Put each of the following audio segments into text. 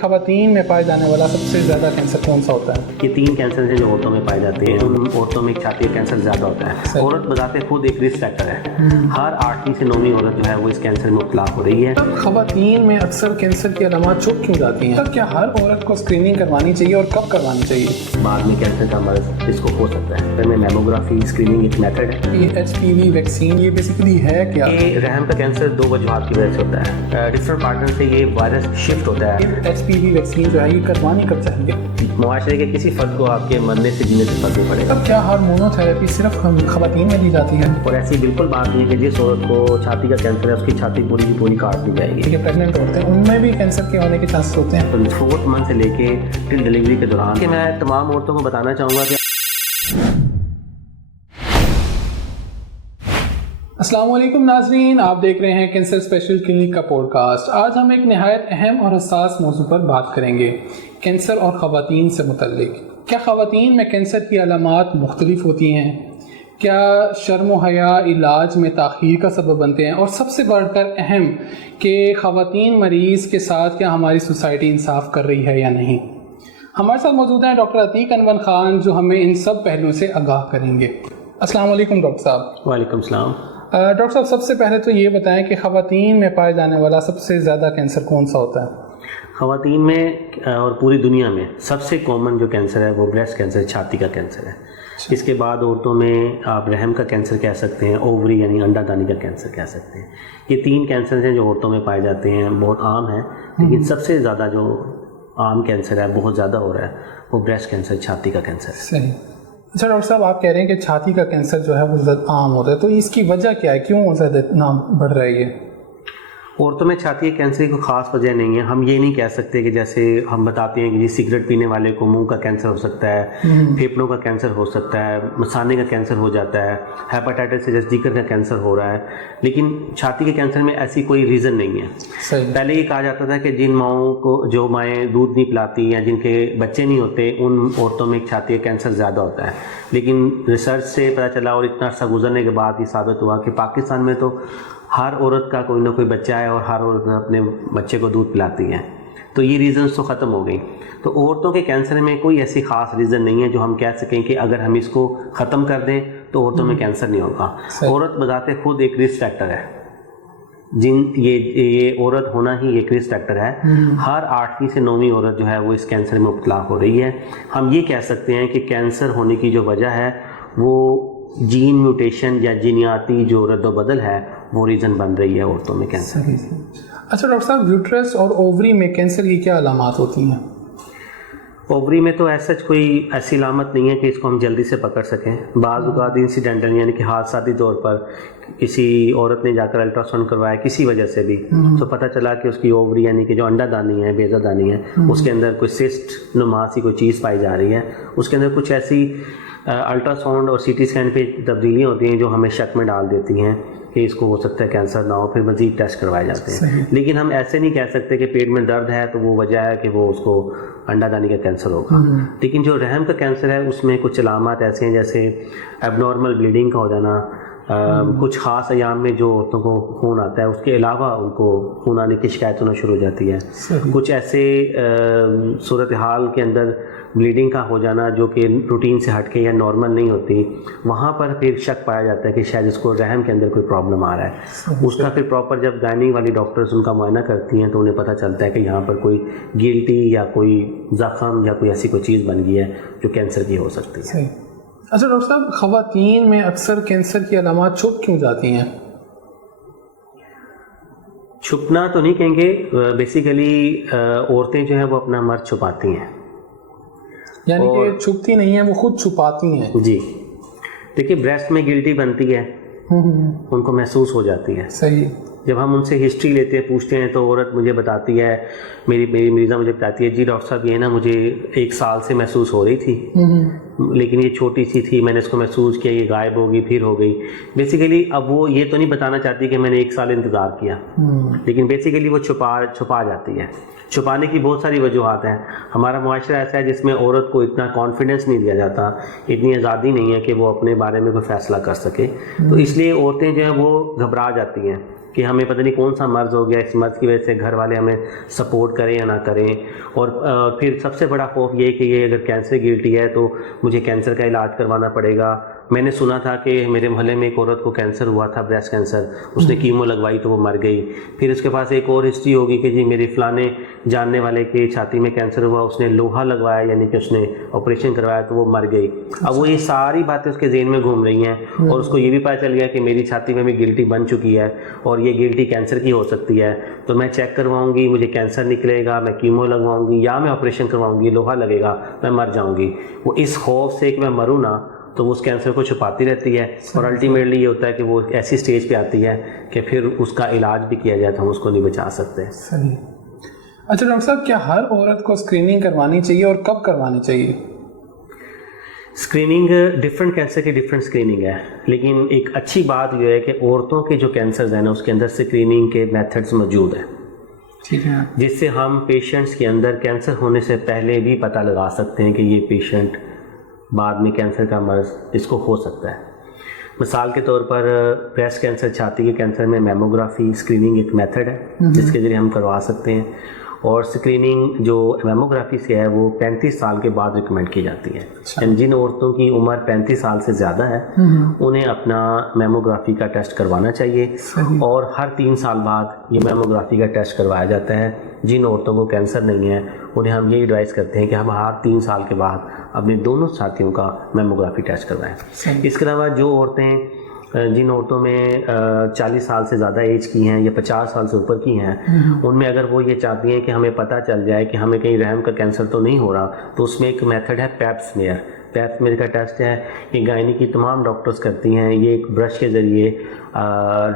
خواتین میں پائے جانے والا سب سے زیادہ کینسر کون سا ہوتا ہے؟ یہ 3 کینسر ہیں جو عورتوں میں پائے جاتے ہیں. ان عورتوں میں چھاتی کا کینسر زیادہ ہوتا ہے. عورت بذات خود ایک رسک فیکٹر ہے. ہر 8ویں سے 9ویں عورت جو ہے وہ اس کینسر میں مبتلا ہو رہی ہے. خواتین میں اکثر کینسر کی علامات چھپ کیوں جاتی ہیں؟ کیا ہر عورت کو اسکریننگ کروانی چاہیے اور کب کروانی چاہیے؟ بعد میں کینسر کا مرض اس کو ہو سکتا ہے. پھر میں میموگرافی اسکریننگ ایک میتھڈ ہے. یہ HPV ویکسین یہ بیسیکلی ہے کیا؟ یہ رحم کا کینسر 2 وجوہات کی وجہ سے ہوتا ہے. ڈفرنٹ پارٹنر سے یہ وائرس شفٹ ہوتا ہے. HPV ویکسین جو ہے یہ کروانی کب چاہیے؟ معاشرے کے کسی فرد کو آپ کے مرنے سے جینے سے فرق نہیں پڑے گا. اب کیا ہارمونو تھراپی صرف خواتین میں دی جاتی ہے؟ اور ایسی بالکل بات نہیں ہے کہ جس عورت کو چھاتی کا کینسر ہے اس کی چھاتی پوری کی پوری کاٹ دی جائے گی. یہ پریگننٹ عورتیں ان میں بھی کینسر کے ہونے کے چانسز ہوتے ہیں؟ 4th منتھ سے لے کے ٹل ڈلیوری کے دوران کہ میں تمام عورتوں کو بتانا چاہوں گا کہ السلام علیکم ناظرین، آپ دیکھ رہے ہیں کینسر اسپیشل کلینک کا پوڈ کاسٹ. آج ہم ایک نہایت اہم اور حساس موضوع پر بات کریں گے، کینسر اور خواتین سے متعلق. کیا خواتین میں کینسر کی علامات مختلف ہوتی ہیں؟ کیا شرم و حیا علاج میں تاخیر کا سبب بنتے ہیں؟ اور سب سے بڑھ کر اہم کہ خواتین مریض کے ساتھ کیا ہماری سوسائٹی انصاف کر رہی ہے یا نہیں؟ ہمارے ساتھ موجود ہیں ڈاکٹر عتیق انور خان جو ہمیں ان سب پہلوؤں سے آگاہ کریں گے. السلام علیکم ڈاکٹر صاحب. وعلیکم السلام. ڈاکٹر صاحب سب سے پہلے تو یہ بتائیں کہ خواتین میں پائے جانے والا سب سے زیادہ کینسر کون سا ہوتا ہے؟ خواتین میں اور پوری دنیا میں سب سے کامن جو کینسر ہے وہ بریسٹ کینسر، چھاتی کا کینسر ہے. اس کے بعد عورتوں میں آپ رحم کا کینسر کہہ سکتے ہیں، اووری یعنی انڈا دانی کا کینسر کہہ سکتے ہیں. یہ 3 کینسر ہیں جو عورتوں میں پائے جاتے ہیں، بہت عام ہیں. لیکن سب سے زیادہ جو عام کینسر ہے بہت زیادہ ہو رہا ہے وہ بریسٹ کینسر، چھاتی کا کینسر ہے. صحیح. اچھا ڈاکٹر صاحب، آپ کہہ رہے ہیں کہ چھاتی کا کینسر جو ہے وہ زیادہ عام ہوتا ہے، تو اس کی وجہ کیا ہے؟ کیوں زیادہ اتنا بڑھ رہا ہے یہ؟ عورتوں میں چھاتی کے کینسر کی کوئی خاص وجہ نہیں ہے. ہم یہ نہیں کہہ سکتے کہ جیسے ہم بتاتے ہیں کہ جی سگریٹ پینے والے کو منہ کا کینسر ہو سکتا ہے، پھیپھڑوں کا کینسر ہو سکتا ہے، مثانے کا کینسر ہو جاتا ہے، ہیپاٹائٹس سے جیسے جگر کا کینسر ہو رہا ہے. لیکن چھاتی کے کینسر میں ایسی کوئی ریزن نہیں ہے. صحیح. پہلے یہ کہا جاتا تھا کہ جن ماؤں کو جو مائیں دودھ نہیں پلاتی یا جن کے بچے نہیں ہوتے ان عورتوں میں چھاتی کا کینسر زیادہ ہوتا ہے. لیکن ریسرچ سے پتہ چلا اور اتنا عرصہ گزرنے کے بعد یہ ثابت ہوا کہ پاکستان میں تو ہر عورت کا کوئی نہ کوئی بچہ ہے اور ہر عورت اپنے بچے کو دودھ پلاتی ہے. تو یہ ریزنز تو ختم ہو گئی. تو عورتوں کے کینسر میں کوئی ایسی خاص ریزن نہیں ہے جو ہم کہہ سکیں کہ اگر ہم اس کو ختم کر دیں تو عورتوں میں کینسر نہیں ہوگا. عورت بذات خود ایک رسک فیکٹر ہے. یہ عورت ہونا ہی ایک رسک فیکٹر ہے. ہر 8ویں سے 9ویں عورت جو ہے وہ اس کینسر میں مبتلا ہو رہی ہے. ہم یہ کہہ سکتے ہیں کہ کینسر ہونے کی جو وجہ ہے وہ جین میوٹیشن یا جینیاتی جو رد و بدل ہے وہ ریزن بن رہی ہے عورتوں میں کینسر. اچھا ڈاکٹر صاحب، یوٹرس اور اووری میں کینسر کی کیا علامات ہوتی ہیں؟ اووری میں تو ایسا کوئی ایسی علامت نہیں ہے کہ اس کو ہم جلدی سے پکڑ سکیں. بعض اوقات انسیڈنٹل یعنی کہ حادثاتی طور پر کسی عورت نے جا کر الٹرا ساؤنڈ کروایا کسی وجہ سے بھی تو پتہ چلا کہ اس کی اووری یعنی کہ جو انڈا دانی ہے، بیضہ دانی ہے، اس کے اندر کوئی سسٹ نما سی کوئی چیز پائی جا رہی ہے. اس کے اندر کچھ ایسی الٹرا ساؤنڈ اور CT اسکین پہ تبدیلیاں ہوتی ہیں جو ہمیں شک میں ڈال دیتی ہیں کہ اس کو ہو سکتا ہے کینسر نہ ہو. پھر مزید ٹیسٹ کروائے جاتے ہیں. لیکن ہم ایسے نہیں کہہ سکتے کہ پیٹ میں درد ہے تو وہ وجہ ہے کہ وہ اس کو انڈا دانی کا کینسر ہوگا. لیکن جو رحم کا کینسر ہے اس میں کچھ علامات ایسے ہیں جیسے ایب نارمل بلیڈنگ کا ہو جانا، کچھ خاص ایام میں جو عورتوں کو خون آتا ہے اس کے علاوہ ان کو خون آنے کی شکایت ہونا شروع ہو جاتی ہے. کچھ ایسے صورتحال کے اندر بلیڈنگ کا ہو جانا جو کہ روٹین سے ہٹ کے یا نارمل نہیں ہوتی، وہاں پر پھر شک پایا جاتا ہے کہ شاید اس کو رحم کے اندر کوئی پرابلم آ رہا ہے. اس کا پھر پراپر جب گائنی والی ڈاکٹرز ان کا معائنہ کرتی ہیں تو انہیں پتہ چلتا ہے کہ یہاں پر کوئی گلٹی یا کوئی زخم یا کوئی ایسی کوئی چیز بن گئی ہے جو کینسر کی ہو سکتی ہے. اچھا ڈاکٹر صاحب، خواتین میں اکثر کینسر کی علامات چھپ کیوں جاتی ہیں؟ چھپنا تو نہیں کہیں گے، بیسیکلی عورتیں جو ہیں وہ اپنا مرض چھپاتی ہیں. یعنی کہ چھپتی نہیں ہیں، وہ خود چھپاتی ہیں. جی دیکھیے، بریسٹ میں گلٹی بنتی ہے، ان کو محسوس ہو جاتی ہے. صحیح. جب ہم ان سے ہسٹری لیتے ہیں، پوچھتے ہیں تو عورت مجھے بتاتی ہے، میری مریضہ مجھے بتاتی ہے جی ڈاکٹر صاحب یہ نا مجھے 1 سال سے محسوس ہو رہی تھی، لیکن یہ چھوٹی سی تھی، میں نے اس کو محسوس کیا، یہ غائب ہو گئی پھر ہو گئی. بیسیکلی اب وہ یہ تو نہیں بتانا چاہتی کہ میں نے 1 سال انتظار کیا، لیکن بیسیکلی وہ چھپا جاتی ہے. چھپانے کی بہت ساری وجوہات ہیں. ہمارا معاشرہ ایسا ہے جس میں عورت کو اتنا کانفیڈنس نہیں دیا جاتا، اتنی آزادی نہیں ہے کہ وہ اپنے بارے میں کوئی فیصلہ کر سکے. تو اس لیے عورتیں جو ہیں وہ گھبرا جاتی ہیں. کہ ہمیں پتہ نہیں کون سا مرض ہو گیا, اس مرض کی وجہ سے گھر والے ہمیں سپورٹ کریں یا نہ کریں. اور پھر سب سے بڑا خوف یہ کہ یہ اگر کینسر گلٹی ہے تو مجھے کینسر کا علاج کروانا پڑے گا. میں نے سنا تھا کہ میرے محلے میں ایک عورت کو کینسر ہوا تھا, بریسٹ کینسر, اس نے کیمو لگوائی تو وہ مر گئی. پھر اس کے پاس ایک اور ہسٹری ہوگی کہ جی میرے فلانے جاننے والے کے چھاتی میں کینسر ہوا, اس نے لوہا لگوایا یعنی کہ اس نے آپریشن کروایا تو وہ مر گئی. اب وہ یہ ساری باتیں اس کے ذہن میں گھوم رہی ہیں, اور اس کو یہ بھی پتہ چل گیا کہ میری چھاتی میں بھی گلٹی بن چکی ہے اور یہ گلٹی کینسر کی ہو سکتی ہے, تو میں چیک کرواؤں گی, مجھے کینسر نکلے گا, میں کیمو لگواؤں گی یا میں آپریشن کرواؤں گی, لوہا لگے گا, میں مر جاؤں گی. وہ اس خوف سے کہ میں مروں نا, تو وہ اس کینسر کو چھپاتی رہتی ہے, اور الٹیمیٹلی یہ ہوتا ہے کہ وہ ایسی سٹیج پہ آتی ہے کہ پھر اس کا علاج بھی کیا جائے تو ہم اس کو نہیں بچا سکتے. صحیح. اچھا ڈاکٹر صاحب, کیا ہر عورت کو اسکریننگ کروانی چاہیے اور کب کروانی چاہیے؟ اسکریننگ ڈفرینٹ کینسر کی ڈفرینٹ اسکریننگ ہے, لیکن ایک اچھی بات یہ ہے کہ عورتوں کے جو کینسرز ہیں نا اس کے اندر اسکریننگ کے میتھڈس موجود ہیں, ٹھیک ہے, جس سے ہم پیشنٹس کے اندر کینسر ہونے سے پہلے بھی پتہ لگا سکتے ہیں کہ یہ پیشنٹ بعد میں کینسر کا مرض اس کو ہو سکتا ہے. مثال کے طور پر بریسٹ کینسر, چھاتی کے کینسر میں میموگرافی اسکریننگ ایک میتھڈ ہے جس کے ذریعے ہم کروا سکتے ہیں, اور اسکریننگ جو میموگرافی سے ہے وہ 35 سال کے بعد ریکمینڈ کی جاتی ہے. یعنی جن عورتوں کی عمر 35 سال سے زیادہ ہے انہیں اپنا میموگرافی کا ٹیسٹ کروانا چاہیے, اور ہر 3 سال بعد یہ میموگرافی کا ٹیسٹ کروایا جاتا ہے. جن عورتوں کو کینسر نہیں ہے انہیں ہم یہ ایڈوائز کرتے ہیں کہ ہم ہر 3 سال کے بعد اپنے دونوں ساتھیوں کا میموگرافی ٹیسٹ کروائیں. اس کے علاوہ جو عورتیں, جن عورتوں میں 40 سال سے زیادہ ایج کی ہیں یا 50 سال سے اوپر کی ہیں, ان میں اگر وہ یہ چاہتی ہیں کہ ہمیں پتہ چل جائے کہ ہمیں کہیں رحم کا کینسر تو نہیں ہو رہا, تو اس میں ایک میتھڈ ہے پیپ سمیئر. پیپ سمیئر کا ٹیسٹ ہے, یہ گائنی کی تمام ڈاکٹرز کرتی ہیں. یہ ایک برش کے ذریعے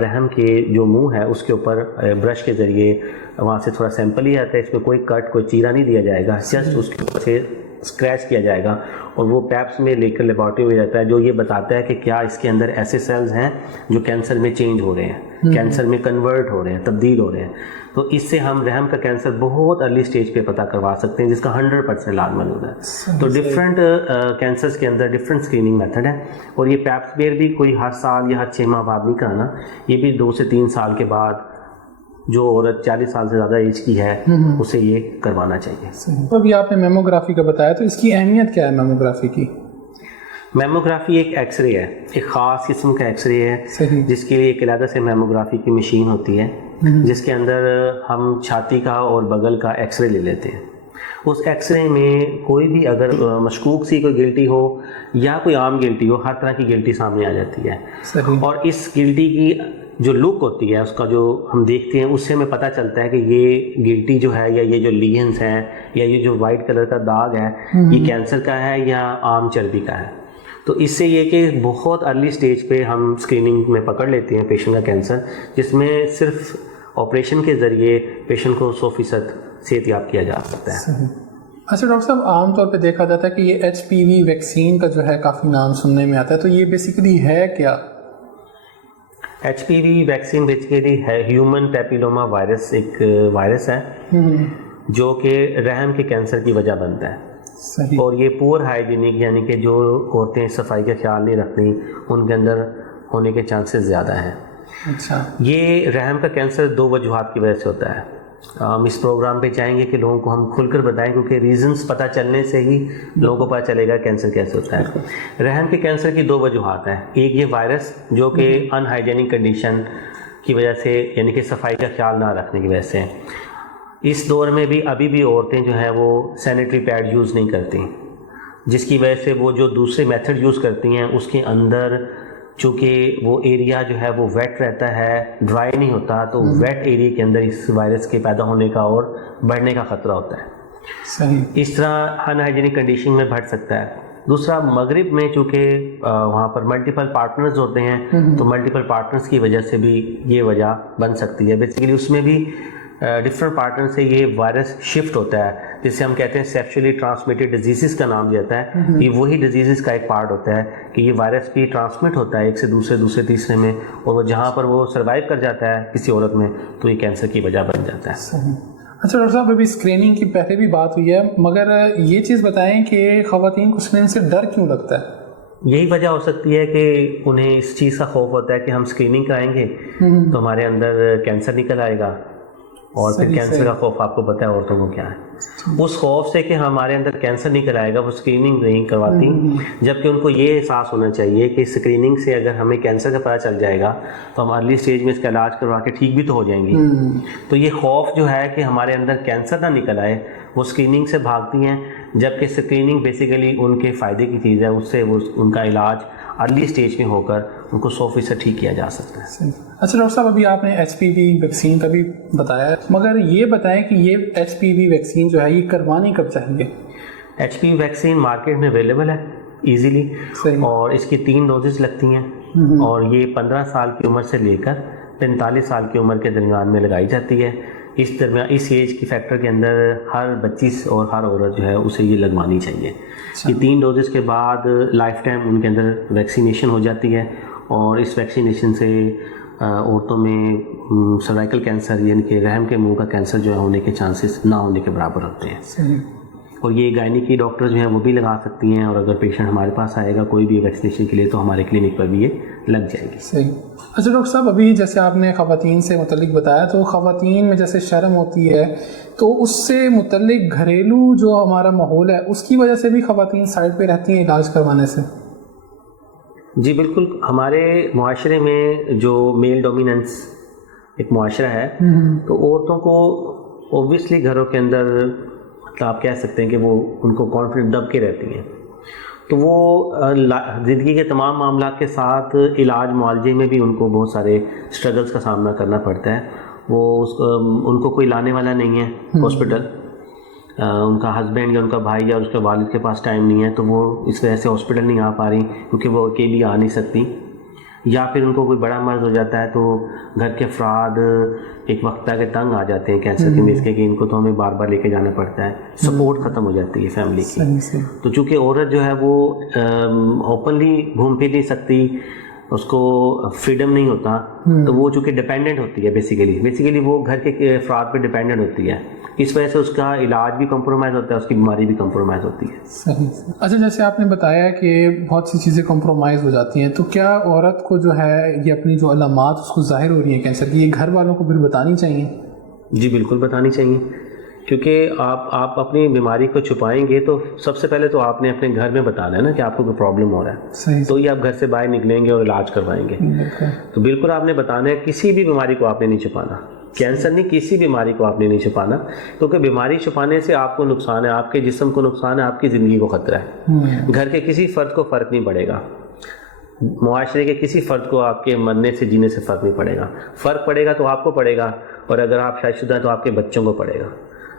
رحم کے جو منہ ہے اس کے اوپر برش کے ذریعے وہاں سے تھوڑا سیمپل ہی آتا ہے, اس میں کوئی کٹ کوئی چیرا نہیں دیا جائے گا, جسٹ اس کے اوپر سے اسکریچ کیا جائے گا, اور وہ پیپس میں لے کر لیبارٹری میں جاتا ہے جو یہ بتاتا ہے کہ کیا اس کے اندر ایسے سیلز ہیں جو کینسر میں چینج ہو رہے ہیں, کینسر میں کنورٹ ہو رہے ہیں, تبدیل ہو رہے ہیں. تو اس سے ہم رحم کا کینسر بہت ارلی سٹیج پہ پتہ کروا سکتے ہیں جس کا 100% علاج موجود ہے. تو ڈفرینٹ کینسرز کے اندر ڈفرینٹ اسکریننگ میتھڈ ہے, اور یہ پیپ سمیئر بھی کوئی ہر سال یا ہر 6 ماہ بعد نہیں کرانا, یہ بھی 2 سے 3 سال کے بعد جو عورت 40 سال سے زیادہ ایج کی ہے اسے یہ کروانا چاہیے. تو ابھی آپ نے میموگرافی کا بتایا, تو اس کی اہمیت کیا ہے میموگرافی کی؟ میموگرافی ایک ایکس رے ہے, ایک خاص قسم کا ایکس رے ہے جس کے لیے ایک علیحدہ سے میموگرافی کی مشین ہوتی ہے جس کے اندر ہم چھاتی کا اور بغل کا ایکس رے لے لیتے ہیں. اس ایکس رے میں کوئی بھی اگر مشکوک سی کوئی گلٹی ہو یا کوئی عام گلٹی ہو, ہر طرح کی گلٹی سامنے آ جاتی ہے. اور اس گلٹی کی جو لک ہوتی ہے, اس کا جو ہم دیکھتے ہیں, اس سے ہمیں پتہ چلتا ہے کہ یہ گلٹی جو ہے یا یہ جو لیجنز ہیں یا یہ جو وائٹ کلر کا داغ ہے یہ کینسر کا ہے یا عام چربی کا ہے. تو اس سے یہ کہ بہت ارلی سٹیج پہ ہم اسکریننگ میں پکڑ لیتے ہیں پیشنٹ کا کینسر, جس میں صرف آپریشن کے ذریعے پیشنٹ کو 100% صحت یاب کیا جا سکتا ہے. اچھا ڈاکٹر صاحب, عام طور پہ دیکھا جاتا ہے کہ یہ HPV ویکسین کا جو ہے کافی نام سننے میں آتا ہے, تو یہ بیسیکلی ہے کیا؟ HPV ویکسین بیسیکلی ہے ہیومن پیپیلوما وائرس, ایک وائرس ہے جو کہ رحم کے کینسر کی وجہ بنتا ہے. اور یہ پور ہائیجینک یعنی کہ جو عورتیں صفائی کا خیال نہیں رکھتی ان کے اندر ہونے کے چانسز زیادہ ہیں. اچھا, یہ رحم کا کینسر 2 وجوہات کی وجہ سے ہوتا ہے. ہم اس پروگرام پہ چاہیں گے کہ لوگوں کو ہم کھل کر بتائیں, کیونکہ ریزنز پتہ چلنے سے ہی لوگوں کو پتہ چلے گا کینسر کیسے ہوتا ہے. رحم کے کینسر کی 2 وجوہات ہیں. ایک یہ وائرس جو کہ ان ہائیجینک کنڈیشن کی وجہ سے یعنی کہ صفائی کا خیال نہ رکھنے کی وجہ سے. اس دور میں بھی ابھی بھی عورتیں جو ہیں وہ سینیٹری پیڈ یوز نہیں کرتی, جس کی وجہ سے وہ جو دوسرے میتھڈ یوز کرتی ہیں اس کے اندر چونکہ وہ ایریا جو ہے وہ ویٹ رہتا ہے, ڈرائی نہیں ہوتا, تو ویٹ ایریا کے اندر اس وائرس کے پیدا ہونے کا اور بڑھنے کا خطرہ ہوتا ہے. صحیح. اس طرح ان ہائیجینک کنڈیشن میں بڑھ سکتا ہے. دوسرا, مغرب میں چونکہ وہاں پر ملٹیپل پارٹنرز ہوتے ہیں تو ملٹیپل پارٹنرز کی وجہ سے بھی یہ وجہ بن سکتی ہے. بیسیکلی اس میں بھی ڈفرینٹ پارٹنر سے یہ وائرس شفٹ ہوتا ہے, جسے ہم کہتے ہیں سیکشولی ٹرانسمیٹڈ ڈیزیزز کا نام دیتا ہے. یہ وہی ڈیزیزز کا ایک پارٹ ہوتا ہے کہ یہ وائرس بھی ٹرانسمٹ ہوتا ہے ایک سے دوسرے تیسرے میں, اور وہ جہاں پر وہ سروائیو کر جاتا ہے کسی عورت میں تو یہ کینسر کی وجہ بن جاتا ہے. اچھا ڈاکٹر صاحب, ابھی اسکریننگ کی پہلے بھی بات ہوئی ہے, مگر یہ چیز بتائیں کہ خواتین کو اسکرین سے ڈر کیوں لگتا ہے؟ یہی وجہ ہو سکتی ہے کہ انہیں اس چیز کا خوف ہوتا ہے کہ ہم اسکریننگ کرائیں گے تو ہمارے اندر کینسر نکل آئے گا، اور پھر کینسر کا خوف آپ کو پتہ ہے عورتوں کو کیا ہے، اس خوف سے کہ ہمارے اندر کینسر نکل آئے گا وہ اسکریننگ نہیں کرواتی، جبکہ ان کو یہ احساس ہونا چاہیے کہ اسکریننگ سے اگر ہمیں کینسر کا پتہ چل جائے گا تو ہم ارلی اسٹیج میں اس کا علاج کروا کے ٹھیک بھی تو ہو جائیں گی۔ تو یہ خوف جو ہے کہ ہمارے اندر کینسر نہ نکل آئے، وہ اسکریننگ سے بھاگتی ہیں، جبکہ اسکریننگ بیسیکلی ان کے فائدے کی چیز ہے، اس سے وہ ان کا علاج ارلی اسٹیج میں ہو کر ان کو 100% ٹھیک کیا جا سکتا ہے۔ اچھا ڈاکٹر صاحب، ابھی آپ نے ایچ پی وی ویکسین کا بھی بتایا، مگر یہ بتائیں کہ یہ ایچ پی وی ویکسین جو ہے یہ کروانی کب چاہیے؟ ایچ پی وی ویکسین مارکیٹ میں اویلیبل ہے ایزیلی، اور اس کی 3 ڈوزز لگتی ہیں، اور یہ 15 سال کی عمر سے لے کر 45 سال کی عمر کے درمیان میں لگائی جاتی ہے۔ اس ایج کی فیکٹر کے اندر ہر بچی اور ہر عورت جو ہے اسے یہ لگوانی چاہیے۔ یہ 3 ڈوزز کے بعد لائف ٹائم ان کے اندر ویکسینیشن ہو جاتی ہے، اور اس ویکسینیشن سے عورتوں میں سروائیکل کینسر یعنی کہ رحم کے منہ کا کینسر جو ہے ہونے کے چانسز نہ ہونے کے برابر ہوتے ہیں۔ اور یہ گائنیکی ڈاکٹر جو ہیں وہ بھی لگا سکتی ہیں، اور اگر پیشنٹ ہمارے پاس آئے گا کوئی بھی ویکسینیشن کے لیے تو ہمارے کلینک پر بھی یہ لگ جائے گی۔ صحیح۔ اچھا ڈاکٹر صاحب، ابھی جیسے آپ نے خواتین سے متعلق بتایا، تو خواتین میں جیسے شرم ہوتی ہے تو اس سے متعلق گھریلو جو ہمارا ماحول ہے اس کی وجہ سے بھی خواتین سائڈ پہ رہتی ہیں علاج کروانے سے؟ جی بالکل، ہمارے معاشرے میں جو میل ڈومیننس ایک معاشرہ ہے، تو عورتوں کو اوبویسلی گھروں کے اندر آپ کہہ سکتے ہیں کہ وہ ان کو کانفیڈنٹ دب کے رہتی ہیں، تو وہ زندگی کے تمام معاملات کے ساتھ علاج معالجے میں بھی ان کو بہت سارے اسٹرگلس کا سامنا کرنا پڑتا ہے۔ وہ ان کو کوئی لانے والا نہیں ہے ہاسپٹل، ان کا ہسبینڈ یا ان کا بھائی یا اس کے والد کے پاس ٹائم نہیں ہے، تو وہ اس وجہ سے ہاسپٹل نہیں آ پا رہی کیونکہ وہ اکیلی آ نہیں سکتی، یا پھر ان کو کوئی بڑا مرض ہو جاتا ہے تو گھر کے افراد ایک وقت تک تنگ آ جاتے ہیں کینسر کے مرض کے کہ ان کو تو ہمیں بار بار لے کے جانا پڑتا ہے، سپورٹ ختم ہو جاتی ہے فیملی کی۔ تو چونکہ عورت جو ہے وہ اوپنلی گھوم پھر نہیں سکتی، اس کو فریڈم نہیں ہوتا، تو وہ چونکہ ڈیپینڈنٹ ہوتی ہے بیسیکلی وہ گھر کے افراد پہ ڈیپینڈنٹ ہوتی ہے، اس وجہ سے اس کا علاج بھی کمپرومائز ہوتا ہے، اس کی بیماری بھی کمپرومائز ہوتی ہے۔ صحیح۔ اچھا، جیسے آپ نے بتایا کہ بہت سی چیزیں کمپرومائز ہو جاتی ہیں، تو کیا عورت کو جو ہے یہ اپنی جو علامات اس کو ظاہر ہو رہی ہیں کینسر کی، یہ گھر والوں کو پھر بتانی چاہیے؟ جی بالکل بتانی چاہیے، کیونکہ آپ اپنی بیماری کو چھپائیں گے تو سب سے پہلے تو آپ نے اپنے گھر میں بتانا ہے نا کہ آپ کو کوئی پرابلم ہو رہا ہے، تو یہ آپ گھر سے باہر نکلیں گے اور علاج کروائیں گے۔ تو بالکل آپ نے بتانا ہے، کسی بھی بیماری کو آپ نے نہیں چھپانا، کینسر نہیں، کسی بیماری کو آپ نے نہیں چھپانا، کیونکہ بیماری چھپانے سے آپ کو نقصان ہے، آپ کے جسم کو نقصان ہے، آپ کی زندگی کو خطرہ ہے۔ گھر کے کسی فرد کو فرق نہیں پڑے گا، معاشرے کے کسی فرد کو آپ کے مرنے سے جینے سے فرق نہیں پڑے گا، فرق پڑے گا تو آپ کو پڑے گا، اور اگر آپ شادی شدہ ہیں تو آپ کے بچوں کو پڑے گا۔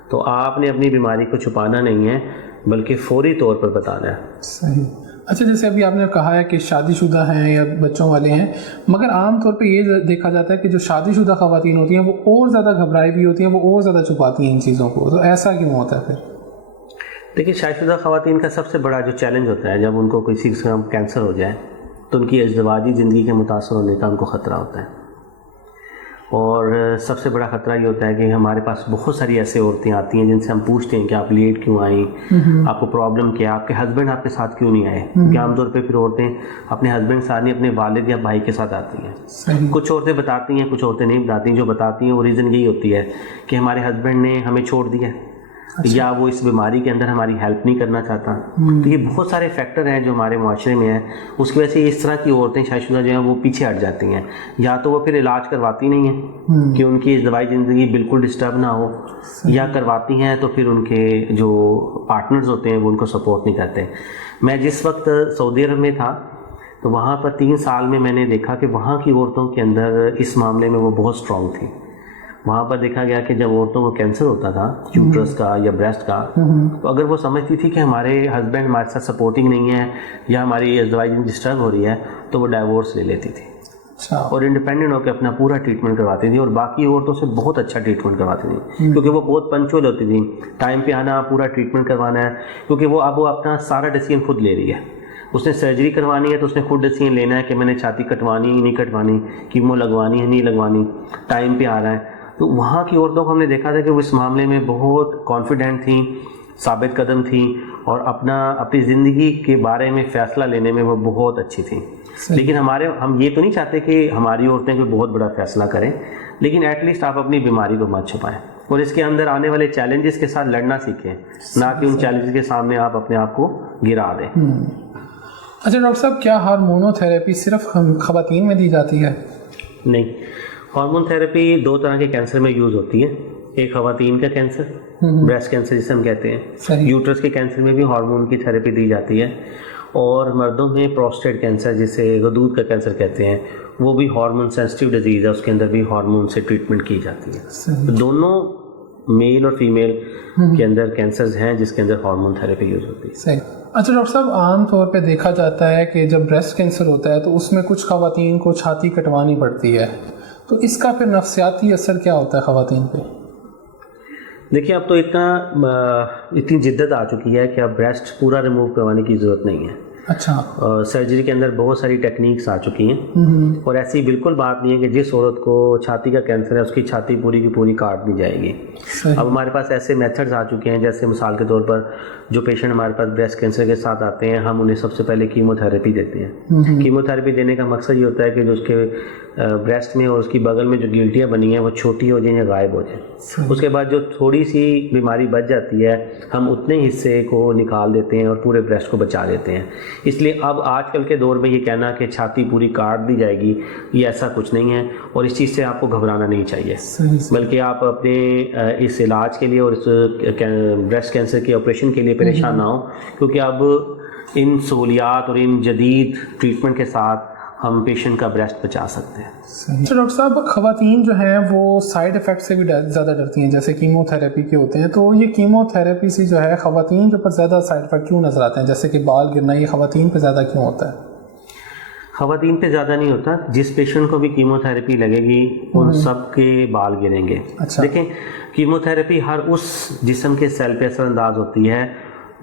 تو آپ نے اپنی بیماری کو چھپانا نہیں ہے بلکہ فوری طور پر بتانا ہے۔ صحیح۔ اچھا، جیسے ابھی آپ نے کہا ہے کہ شادی شدہ ہیں یا بچوں والے ہیں، مگر عام طور پہ یہ دیکھا جاتا ہے کہ جو شادی شدہ خواتین ہوتی ہیں وہ اور زیادہ گھبرائی بھی ہوتی ہیں، وہ اور زیادہ چھپاتی ہیں ان چیزوں کو، تو ایسا کیوں ہوتا ہے پھر؟ دیکھیے، شادی شدہ خواتین کا سب سے بڑا جو چیلنج ہوتا ہے جب ان کو کسی قسم کا کینسر ہو جائے تو ان کی ازدواجی زندگی کے متاثر ہونے کا ان کو خطرہ ہوتا ہے، اور سب سے بڑا خطرہ یہ ہوتا ہے کہ ہمارے پاس بہت ساری ایسے عورتیں آتی ہیں جن سے ہم پوچھتے ہیں کہ آپ لیٹ کیوں آئیں، آپ کو پرابلم کیا، آپ کے ہسبینڈ آپ کے ساتھ کیوں نہیں آئے، کیونکہ عام طور پہ پھر عورتیں اپنے ہسبینڈ کے ساتھ نہیں اپنے والد یا بھائی کے ساتھ آتی ہیں۔ کچھ عورتیں بتاتی ہیں، کچھ عورتیں نہیں بتاتی، جو بتاتی ہیں وہ ریزن یہی ہوتی ہے کہ ہمارے ہسبینڈ نے ہمیں چھوڑ دیا، یا وہ اس بیماری کے اندر ہماری ہیلپ نہیں کرنا چاہتا۔ تو یہ بہت سارے فیکٹر ہیں جو ہمارے معاشرے میں ہیں، اس کی وجہ سے اس طرح کی عورتیں شادی شدہ جو ہیں وہ پیچھے ہٹ جاتی ہیں، یا تو وہ پھر علاج کرواتی نہیں ہیں کہ ان کی ازدواجی زندگی بالکل ڈسٹرب نہ ہو، یا کرواتی ہیں تو پھر ان کے جو پارٹنرز ہوتے ہیں وہ ان کو سپورٹ نہیں کرتے۔ میں جس وقت سعودی عرب میں تھا تو وہاں پر 3 سال میں نے دیکھا کہ وہاں کی عورتوں کے اندر اس معاملے میں وہ بہت اسٹرانگ تھی۔ وہاں پر دیکھا گیا کہ جب عورتوں کو کینسر ہوتا تھا یوٹرس کا یا بریسٹ کا، تو اگر وہ سمجھتی تھی کہ ہمارے ہسبینڈ ہمارے ساتھ سپورٹنگ نہیں ہے یا ہماری ازدواجی ڈسٹرب ہو رہی ہے تو وہ ڈائیورس لے لیتی تھی اور انڈیپینڈنٹ ہو کے اپنا پورا ٹریٹمنٹ کرواتی تھی، اور باقی عورتوں سے بہت اچھا ٹریٹمنٹ کرواتی تھی کیونکہ وہ بہت پنچوئل ہوتی تھی، ٹائم پہ آنا، پورا ٹریٹمنٹ کروانا ہے، کیونکہ وہ اب وہ اپنا سارا ڈیسیژن خود لے رہی ہے۔ اس نے سرجری کروانی ہے تو اس نے خود ڈیسیژن لینا ہے کہ میں نے چھاتی کٹوانی نہیں کٹوانی، کیمو لگوانی ہے نہیں لگوانی، ٹائم پہ آ رہا ہے۔ تو وہاں کی عورتوں کو ہم نے دیکھا تھا کہ وہ اس معاملے میں بہت کانفیڈنٹ تھیں، ثابت قدم تھیں، اور اپنی زندگی کے بارے میں فیصلہ لینے میں وہ بہت اچھی تھیں. لیکن ہم یہ تو نہیں چاہتے کہ ہماری عورتیں کوئی بہت بڑا فیصلہ کریں, لیکن ایٹ لیسٹ آپ اپنی بیماری کو مت چھپائیں اور اس کے اندر آنے والے چیلنجز کے ساتھ لڑنا سیکھیں, نہ کہ ان چیلنجز کے سامنے آپ اپنے آپ کو گرا دیں. اچھا ڈاکٹر صاحب, کیا ہارمونو تھراپی صرف خواتین میں دی جاتی ہے؟ نہیں, ہارمون تھراپی 2 طرح کے کینسر میں یوز ہوتی ہے. ایک خواتین کا کینسر, بریسٹ کینسر جسے ہم کہتے ہیں, یوٹرس کے کینسر میں بھی ہارمون کی تھراپی دی جاتی ہے, اور مردوں میں پروسٹیٹ کینسر جسے غدود کا کینسر کہتے ہیں وہ بھی ہارمون سینسٹیو ڈیزیز ہے, اس کے اندر بھی ہارمون سے ٹریٹمنٹ کی جاتی ہے. دونوں میل اور فیمیل کے اندر کینسرز ہیں جس کے اندر ہارمون تھراپی یوز ہوتی ہے. صحیح. اچھا ڈاکٹر صاحب, عام طور پہ دیکھا جاتا ہے کہ جب بریسٹ کینسر ہوتا ہے تو اس میں کچھ خواتین کو چھاتی کٹوانی پڑتی ہے, تو اس کا پھر نفسیاتی اثر کیا ہوتا ہے خواتین پہ؟ دیکھیے, اب تو اتنی جدت آ چکی ہے کہ اب بریسٹ پورا ریموو کروانے کی ضرورت نہیں ہے. اچھا. سرجری کے اندر بہت ساری ٹیکنیکس آ چکی ہیں, اور ایسی بالکل بات نہیں ہے کہ جس عورت کو چھاتی کا کینسر ہے اس کی چھاتی پوری کی پوری کاٹ دی جائے گی. اب ہمارے پاس ایسے میتھڈز آ چکے ہیں, جیسے مثال کے طور پر جو پیشنٹ ہمارے پاس بریسٹ کینسر کے ساتھ آتے ہیں, ہم انہیں سب سے پہلے کیمو تھراپی دیتے ہیں. کیمو تھراپی دینے کا مقصد یہ ہوتا ہے کہ جو اس کے بریسٹ میں اور اس کی بغل میں جو گلٹیاں بنی ہیں وہ چھوٹی ہو جائیں یا غائب ہو جائیں. اس کے بعد جو تھوڑی سی بیماری بچ جاتی ہے ہم اتنے حصے کو نکال دیتے ہیں اور پورے بریسٹ کو بچا دیتے ہیں. اس لیے اب آج کل کے دور میں یہ کہنا کہ چھاتی پوری کاٹ دی جائے گی, یہ ایسا کچھ نہیں ہے, اور اس چیز سے آپ کو گھبرانا نہیں چاہیے, بلکہ آپ اپنے اس علاج کے لیے اور اس بریسٹ کینسر کے آپریشن کے لیے پریشان نہ ہوں, کیونکہ اب ان سہولیات اور ان جدید ٹریٹمنٹ کے ساتھ ہم پیشنٹ کا بریسٹ بچا سکتے ہیں. تو ڈاکٹر صاحب, خواتین جو ہیں وہ سائیڈ افیکٹ سے بھی زیادہ ڈرتی ہیں, جیسے کیمو تھراپی کے ہوتے ہیں, تو یہ کیمو تھراپی سے جو ہے خواتین کے اوپر زیادہ سائیڈ افیکٹ کیوں نظر آتے ہیں, جیسے کہ بال گرنا, یہ خواتین پہ زیادہ کیوں ہوتا ہے؟ خواتین پہ زیادہ نہیں ہوتا, جس پیشنٹ کو بھی کیمو تھراپی لگے گی ان سب کے بال گریں گے. دیکھیں, کیمو تھراپی ہر اس جسم کے سیل پہ اثر انداز ہوتی ہے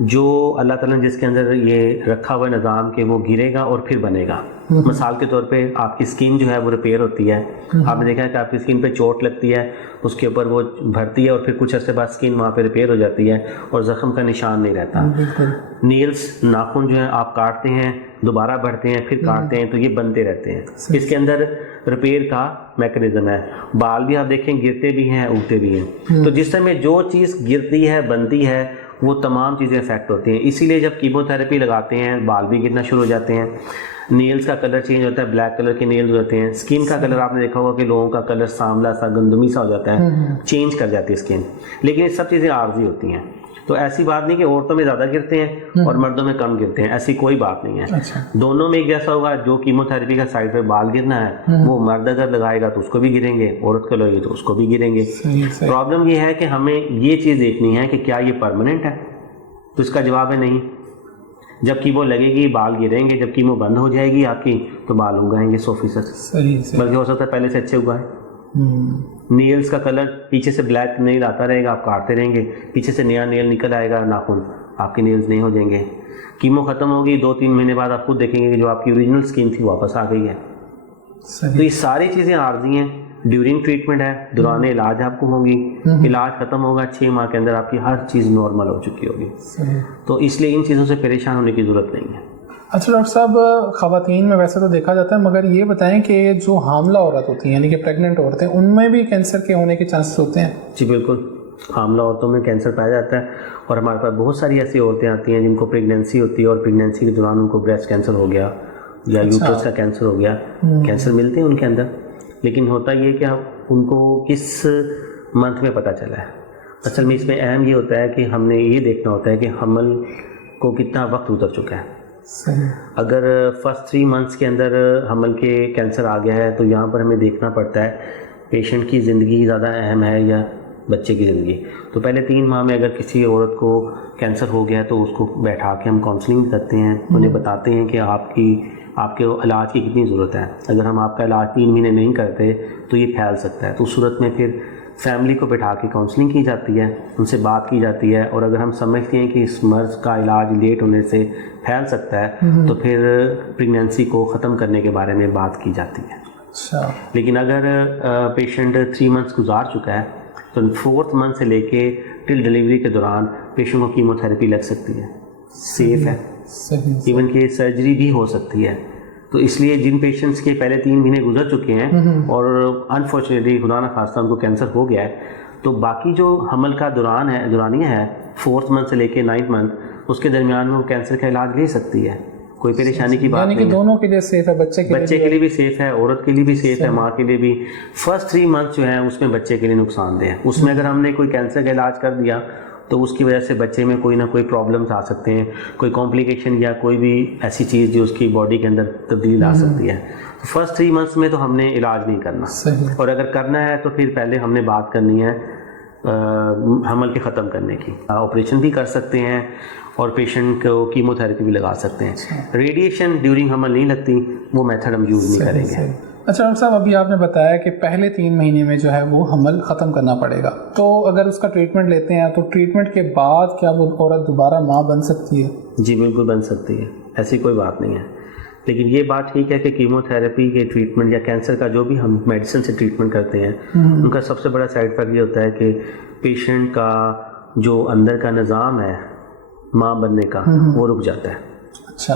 جو اللہ تعالیٰ نے جس کے اندر یہ رکھا ہوا نظام کہ وہ گرے گا اور پھر بنے گا. مثال کے طور پہ آپ کی اسکن جو ہے وہ ریپیئر ہوتی ہے, آپ نے دیکھا ہے کہ آپ کی اسکن پہ چوٹ لگتی ہے, اس کے اوپر وہ بھرتی ہے اور پھر کچھ عرصے بعد اسکن وہاں پہ ریپیئر ہو جاتی ہے اور زخم کا نشان نہیں رہتا. نیلز, ناخن جو ہیں آپ کاٹتے ہیں, دوبارہ بڑھتے ہیں, پھر کاٹتے ہیں, تو یہ بنتے رہتے ہیں. اس کے اندر ریپیئر کا میکانزم ہے. بال بھی آپ دیکھیں گرتے بھی ہیں, اگتے بھی ہیں. تو جس میں جو چیز گرتی ہے, بنتی ہے, وہ تمام چیزیں افیکٹ ہوتی ہیں. اسی لیے جب کیمو تھراپی لگاتے ہیں بال بھی گرنا شروع ہو جاتے ہیں, نیلز کا کلر چینج ہوتا ہے, بلیک کلر کے نیلز ہوتے ہیں. اسکن کا کلر آپ نے دیکھا ہوگا کہ لوگوں کا کلر سانولا سا, گندمی سا ہو جاتا ہے, چینج کر جاتی ہے اسکن. لیکن یہ سب چیزیں عارضی ہوتی ہیں. تو ایسی بات نہیں کہ عورتوں میں زیادہ گرتے ہیں اور مردوں میں کم گرتے ہیں, ایسی کوئی بات نہیں ہے. دونوں میں ایک جیسا ہوگا. جو کیمو تھراپی کا سائڈ پہ بال گرنا ہے وہ مرد اگر لگائے گا تو اس کو بھی گریں گے, عورت کو لگے گی تو اس کو بھی گریں گے. پرابلم یہ ہے کہ ہمیں یہ چیز دیکھنی ہے کہ کیا یہ پرماننٹ ہے, تو اس کا جواب ہے نہیں. جب کیمو لگے گی بال گریں گے, جب کیمو بند ہو جائے گی آپ کی تو بال اگائیں گے 100%, بلکہ ہو سکتا ہے پہلے سے اچھے اگائے. نیلز کا کلر پیچھے سے بلیک نیل آتا رہے گا, آپ کاٹتے رہیں گے, پیچھے سے نیا نیل نکل آئے گا, ناخن, آپ کی نیلز نہیں ہو جائیں گے. کیمو ختم ہوگی 2-3 مہینے بعد آپ خود دیکھیں گے کہ جو آپ کی اوریجنل اسکن تھی واپس آ گئی ہے. تو یہ ساری چیزیں عارضی ہیں. ڈیورنگ ٹریٹمنٹ ہے, دوران علاج آپ کو ہوگی, علاج ختم ہوگا 6 ماہ کے اندر آپ کی ہر چیز نارمل ہو چکی ہوگی. تو اس لیے ان چیزوں سے پریشان ہونے کی ضرورت نہیں ہے. اچھا ڈاکٹر صاحب, خواتین میں ویسے تو دیکھا جاتا ہے, مگر یہ بتائیں کہ جو حاملہ عورت ہوتی ہیں یعنی کہ پریگننٹ عورتیں, ان میں بھی کینسر کے ہونے کے چانسز ہوتے ہیں؟ جی بالکل, حاملہ عورتوں میں کینسر پایا جاتا ہے, اور ہمارے پاس بہت ساری ایسی عورتیں آتی ہیں جن کو پریگنینسی ہوتی ہے اور پریگنینسی کے دوران ان کو بریسٹ کینسر ہو گیا یا یوٹرس کا کینسر ہو گیا. کینسر ملتے ہیں ان کے اندر, لیکن ہوتا یہ کہ ان کو کس منتھ میں پتہ چلا ہے. اصل میں اس میں اہم یہ ہوتا ہے کہ ہم نے یہ دیکھنا ہوتا ہے کہ حمل کو کتنا وقت گزر چکا ہے. اگر فرسٹ 3 منتھس کے اندر حمل کے کینسر آ گیا ہے تو یہاں پر ہمیں دیکھنا پڑتا ہے پیشنٹ کی زندگی زیادہ اہم ہے یا بچے کی زندگی. تو پہلے 3 ماہ میں اگر کسی عورت کو کینسر ہو گیا تو اس کو بیٹھا کے ہم کاؤنسلنگ کرتے ہیں, انہیں بتاتے ہیں کہ آپ کے علاج کی کتنی ضرورت ہے. اگر ہم آپ کا علاج 3 مہینے نہیں کرتے تو یہ پھیل سکتا ہے. تو اس صورت میں پھر فیملی کو بٹھا کے کاؤنسلنگ کی جاتی ہے, ان سے بات کی جاتی ہے, اور اگر ہم سمجھتے ہیں کہ اس مرض کا علاج لیٹ ہونے سے پھیل سکتا ہے تو پھر پریگنینسی کو ختم کرنے کے بارے میں بات کی جاتی ہے. لیکن اگر پیشنٹ 3 منتھس گزار چکا ہے تو 4تھ منتھ سے لے کے ٹل ڈلیوری کے دوران پیشنٹ کو کیمو تھراپی لگ سکتی ہے. سیف ہے, ایون کہ سرجری بھی ہو سکتی ہے. تو اس لیے جن پیشنٹس کے پہلے 3 مہینے گزر چکے ہیں اور انفارچونیٹلی خدا نخواستہ ان کو کینسر ہو گیا ہے, تو باقی جو حمل کا دورانیہ ہے 4th منتھ سے لے کے 9th منتھ, اس کے درمیان میں وہ کینسر کا علاج لے سکتی ہے, کوئی پریشانی کی بات نہیں ہے. دونوں کے لیے سیف ہے, بچے کے لیے بھی سیف ہے, عورت کے لیے بھی سیف ہے, ماں کے لیے بھی. فرسٹ 3 منتھ جو ہیں اس میں بچے کے لیے نقصان دہ ہے. اس میں اگر ہم نے کوئی کینسر کا علاج کر دیا تو اس کی وجہ سے بچے میں کوئی نہ کوئی پرابلمس آ سکتے ہیں, کوئی کمپلیکیشن یا کوئی بھی ایسی چیز جو اس کی باڈی کے اندر تبدیل آ سکتی ہے. فرسٹ 3 منتھس میں تو ہم نے علاج نہیں کرنا, اور اگر کرنا ہے تو پھر پہلے ہم نے بات کرنی ہے حمل کے ختم کرنے کی. آپریشن بھی کر سکتے ہیں اور پیشنٹ کو کیمو تھراپی بھی لگا سکتے ہیں. ریڈیشن ڈیورنگ حمل نہیں لگتی, وہ میتھڈ ہم یوز نہیں کریں گے. اچھا ڈاکٹر صاحب, ابھی آپ نے بتایا کہ پہلے 3 مہینے میں جو ہے وہ حمل ختم کرنا پڑے گا, تو اگر اس کا ٹریٹمنٹ لیتے ہیں تو ٹریٹمنٹ کے بعد کیا وہ عورت دوبارہ ماں بن سکتی ہے؟ جی بالکل بن سکتی ہے, ایسی کوئی بات نہیں ہے. لیکن یہ بات ٹھیک ہے کہ کیمو تھراپی کے ٹریٹمنٹ یا کینسر کا جو بھی ہم میڈیسن سے ٹریٹمنٹ کرتے ہیں ان کا سب سے بڑا سائڈ افیکٹ یہ ہوتا ہے کہ پیشنٹ کا جو اندر کا نظام ہے ماں بننے کا وہ رک جاتا ہے. اچھا,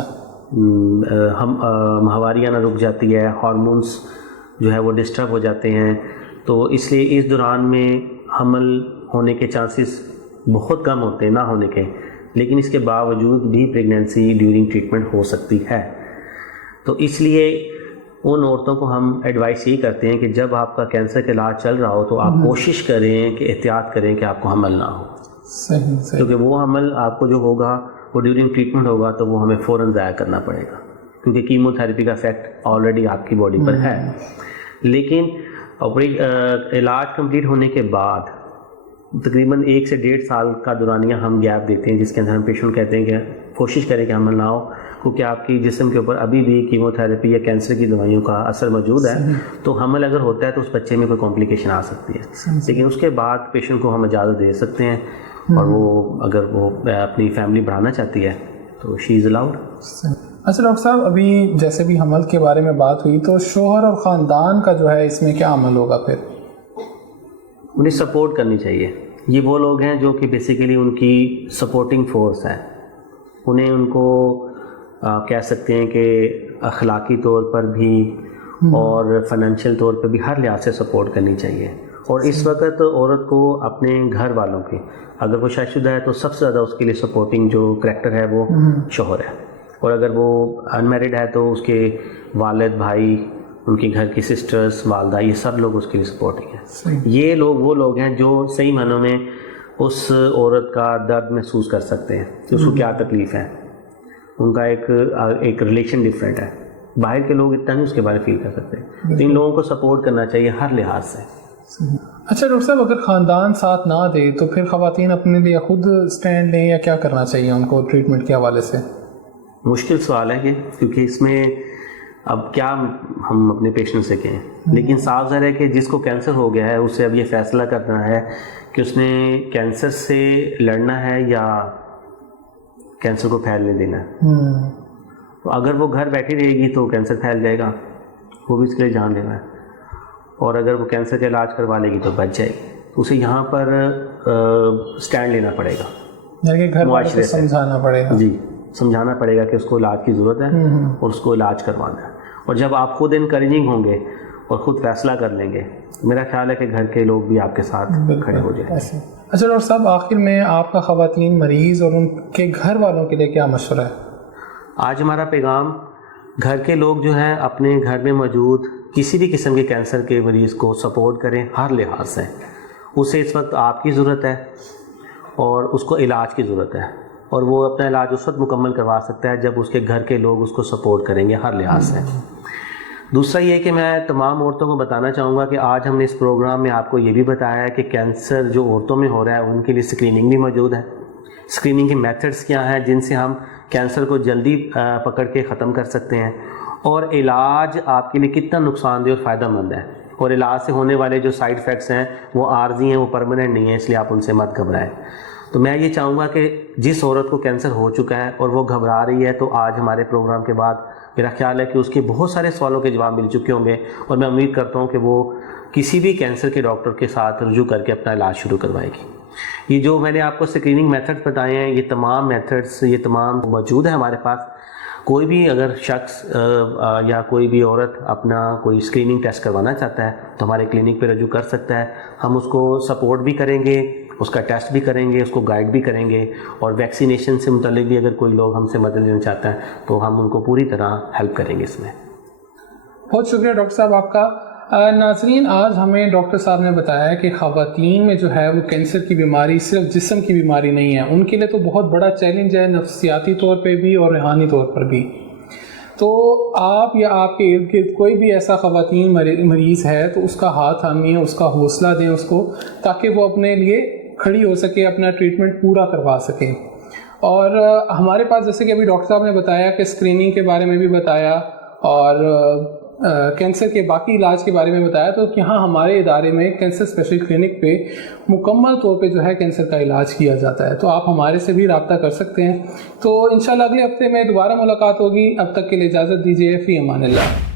ہم ماہواری آنا رک جاتی ہے, ہارمونس جو ہے وہ ڈسٹرب ہو جاتے ہیں. تو اس لیے اس دوران میں حمل ہونے کے چانسز بہت کم ہوتے ہیں نہ ہونے کے, لیکن اس کے باوجود بھی پریگنینسی ڈیورنگ ٹریٹمنٹ ہو سکتی ہے. تو اس لیے ان عورتوں کو ہم ایڈوائس یہی کرتے ہیں کہ جب آپ کا کینسر کا علاج چل رہا ہو تو آپ کوشش کریں کہ احتیاط کریں کہ آپ کو حمل نہ ہو. کیونکہ وہ حمل آپ کو جو ہوگا وہ ڈیورنگ ٹریٹمنٹ ہوگا تو وہ ہمیں فوراً ضائع کرنا پڑے گا, کیونکہ کیمو تھراپی کا افیکٹ آلریڈی آپ کی باڈی پر ہے. لیکن علاج کمپلیٹ ہونے کے بعد تقریباً 1 سے 1.5 سال کا دورانیہ ہم گیپ دیتے ہیں, جس کے اندر ہم پیشنٹ کہتے ہیں کہ کوشش کریں کہ حمل نہ ہو, کیونکہ آپ کی جسم کے اوپر ابھی بھی کیمو تھراپی یا کینسر کی دوائیوں کا اثر موجود ہے. تو حمل اگر ہوتا ہے تو اس بچے میں کوئی کمپلیکیشن آ سکتی ہے, لیکن اس کے بعد پیشنٹ کو ہم اجازت دے سکتے ہیں, اور وہ اگر وہ اپنی فیملی بڑھانا چاہتی ہے تو شی از الاؤڈ. اچھا ڈاکٹر صاحب, ابھی جیسے بھی حمل کے بارے میں بات ہوئی تو شوہر اور خاندان کا جو ہے اس میں کیا عمل ہوگا پھر؟ انہیں سپورٹ کرنی چاہیے. یہ وہ لوگ ہیں جو کہ بیسیکلی ان کی سپورٹنگ فورس ہے. انہیں ان کو کہہ سکتے ہیں کہ اخلاقی طور پر بھی اور فائنینشیل طور پر بھی ہر لحاظ سے سپورٹ کرنی چاہیے. اور اس وقت عورت کو اپنے گھر والوں کی, اگر وہ شادی شدہ ہے تو سب سے زیادہ اس کے لیے سپورٹنگ جو کریکٹر ہے وہ شوہر ہے, اور اگر وہ ان میرڈ ہے تو اس کے والد, بھائی, ان کے گھر کی سسٹرز, والدہ, یہ سب لوگ اس کے لیے سپورٹنگ ہیں. یہ لوگ وہ لوگ ہیں جو صحیح معنوں میں اس عورت کا درد محسوس کر سکتے ہیں کہ اس کو کیا تکلیف ہے. ان کا ایک ریلیشن ڈفرینٹ ہے, باہر کے لوگ اتنا نہیں اس کے بارے میں فیل کر سکتے. تو ان لوگوں کو سپورٹ کرنا چاہیے ہر لحاظ سے. اچھا ڈاکٹر صاحب, اگر خاندان ساتھ نہ دے تو پھر خواتین اپنے لیے خود اسٹینڈ لیں, یا کیا کرنا چاہیے ان کو ٹریٹمنٹ کے حوالے سے؟ مشکل سوال ہے یہ, کیونکہ اس میں اب کیا ہم اپنے پیشنٹ سے کہیں. لیکن صاف ظاہر ہے کہ جس کو کینسر ہو گیا ہے اسے اب یہ فیصلہ کرنا ہے کہ اس نے کینسر سے لڑنا ہے یا کینسر کو پھیلنے دینا ہے. تو اگر وہ گھر بیٹھی رہے گی تو کینسر پھیل جائے گا, وہ بھی اس کے لیے جان لینا ہے. اور اگر وہ کینسر کا علاج کروا لے گی تو بچ جائے گی. تو اسے یہاں پر اسٹینڈ لینا پڑے گا, معاشرے سے سمجھانا پڑے گا. جی, سمجھانا پڑے گا کہ اس کو علاج کی ضرورت ہے اور اس کو علاج کروانا ہے. اور جب آپ خود انکریجنگ ہوں گے اور خود فیصلہ کر لیں گے, میرا خیال ہے کہ گھر کے لوگ بھی آپ کے ساتھ کھڑے ہو جائیں گے. اچھا ڈاکٹر صاحب, آخر میں آپ کا خواتین مریض اور ان کے گھر والوں کے لیے کیا مشورہ ہے؟ آج ہمارا پیغام گھر کے لوگ جو ہیں اپنے گھر میں موجود کسی بھی قسم کے کینسر کے مریض کو سپورٹ کریں ہر لحاظ سے. اسے اس وقت آپ کی ضرورت ہے اور اس کو علاج کی ضرورت ہے, اور وہ اپنا علاج اس وقت مکمل کروا سکتا ہے جب اس کے گھر کے لوگ اس کو سپورٹ کریں گے ہر لحاظ سے. دوسرا یہ کہ میں تمام عورتوں کو بتانا چاہوں گا کہ آج ہم نے اس پروگرام میں آپ کو یہ بھی بتایا ہے کہ کینسر جو عورتوں میں ہو رہا ہے ان کے لیے اسکریننگ بھی موجود ہے. اسکریننگ کے میتھڈس کیا ہیں جن سے ہم کینسر کو جلدی پکڑ کے ختم کر سکتے ہیں, اور علاج آپ کے لیے کتنا نقصان دہ اور فائدہ مند ہے, اور علاج سے ہونے والے جو سائیڈ افیکٹس ہیں وہ عارضی ہیں, وہ پرماننٹ نہیں ہیں, اس لیے آپ ان سے مت گھبرائیں. تو میں یہ چاہوں گا کہ جس عورت کو کینسر ہو چکا ہے اور وہ گھبرا رہی ہے, تو آج ہمارے پروگرام کے بعد میرا خیال ہے کہ اس کے بہت سارے سوالوں کے جواب مل چکے ہوں گے, اور میں امید کرتا ہوں کہ وہ کسی بھی کینسر کے ڈاکٹر کے ساتھ رجوع کر کے اپنا علاج شروع کروائے گی. یہ جو میں نے آپ کو اسکریننگ میتھڈ بتائے ہیں، یہ تمام میتھڈس یہ تمام موجود ہیں ہمارے پاس. کوئی بھی اگر شخص یا کوئی بھی عورت اپنا کوئی اسکریننگ ٹیسٹ کروانا چاہتا ہے تو ہمارے کلینک پہ رجوع کر سکتا ہے. ہم اس کو سپورٹ بھی کریں گے، اس کا ٹیسٹ بھی کریں گے، اس کو گائیڈ بھی کریں گے، اور ویکسینیشن سے متعلق بھی اگر کوئی لوگ ہم سے مدد لینا چاہتا ہے تو ہم ان کو پوری طرح ہیلپ کریں گے اس میں. بہت شکریہ ڈاکٹر صاحب آپ کا. ناظرین، آج ہمیں ڈاکٹر صاحب نے بتایا کہ خواتین میں جو ہے وہ کینسر کی بیماری صرف جسم کی بیماری نہیں ہے، ان کے لیے تو بہت بڑا چیلنج ہے، نفسیاتی طور پہ بھی اور روحانی طور پر بھی. تو آپ یا آپ کے ارد گرد کوئی بھی ایسا خواتین مریض ہے تو اس کا ہاتھ تھامیں، اس کا حوصلہ دیں اس کو، تاکہ وہ اپنے لیے کھڑی ہو سکے، اپنا ٹریٹمنٹ پورا کروا سکیں. اور ہمارے پاس جیسے کہ ابھی ڈاکٹر صاحب نے بتایا کہ اسکریننگ کے بارے میں بھی بتایا اور کینسر کے باقی علاج کے بارے میں بتایا، تو یہاں ہمارے ادارے میں کینسر اسپیشل کلینک پہ مکمل طور پہ جو ہے کینسر کا علاج کیا جاتا ہے. تو آپ ہمارے سے بھی رابطہ کر سکتے ہیں. تو انشاءاللہ اگلے ہفتے میں دوبارہ ملاقات ہوگی. اب تک کے لیے اجازت دیجیے. فی امان اللہ.